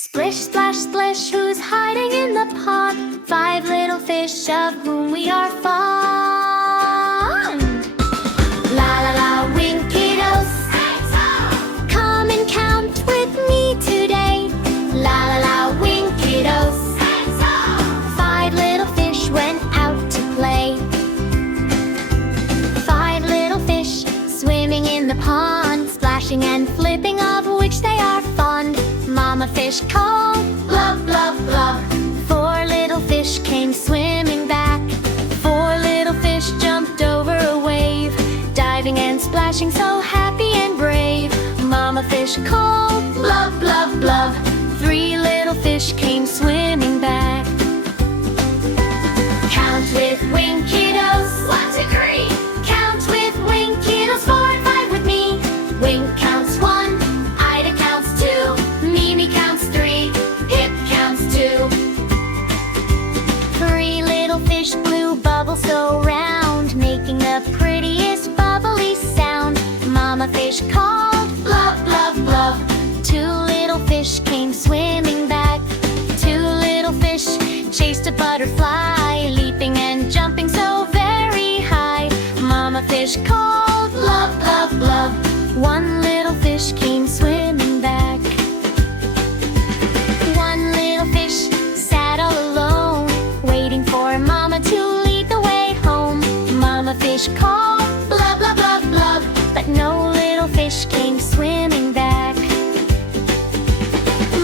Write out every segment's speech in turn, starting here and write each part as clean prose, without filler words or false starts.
Splish, splash, splish, who's hiding in the pond? 5 little fish of whom we are fond. La la la, Winkiddos, come and count with me today. La la la, Winkiddos, 5 little fish went out to play. 5 little fish swimming in the pond, splashing and flipping, of which they are fond. Mama fish called, blub, blub, blub. 4 little fish came swimming back. 4 little fish jumped over a wave, diving and splashing, so happy and brave. Mama fish called, blub, blub, blub. 3 little fish came swimming back. Count with Winkiddos, 1, 2, 3. Count with Winkiddos, 4 and 5 with me. Wink counts 1, Ida counts 2, Mimi counts 3, Pip counts 2. 3 little fish blew bubbles so round, making the prettiest bubbly sound. Mama fish called, blub, blub, blub. 2 little fish came swimming back. 2 little fish chased a butterfly, leaping and jumping so very high. Mama fish called, blub, blub, blub. 1 little fish came swimming back. 1 little fish sat all alone, waiting for Mama to lead the way home. Mama fish called, blub, blub, blub, blub, but no little fish came swimming back.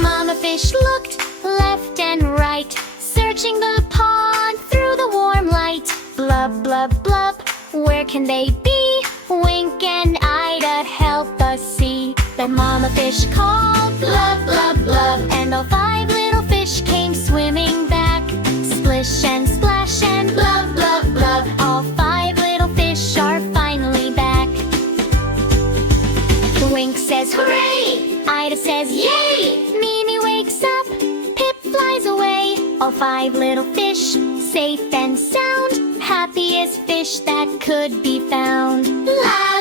Mama fish looked left and right, searching the pond through the warm light. Blub, blub, blub, where can they be? Wink and Ida help us see that Mama fish called, blub, blub, blub. And all 5 little fish came swimming back. Splish and splash and blub, blub, blub. All 5 little fish are finally back. Wink says hooray, Ida says yay. Mimi wakes up, Pip flies away. All 5 little fish, safe and sound, happiest fish that could be found. La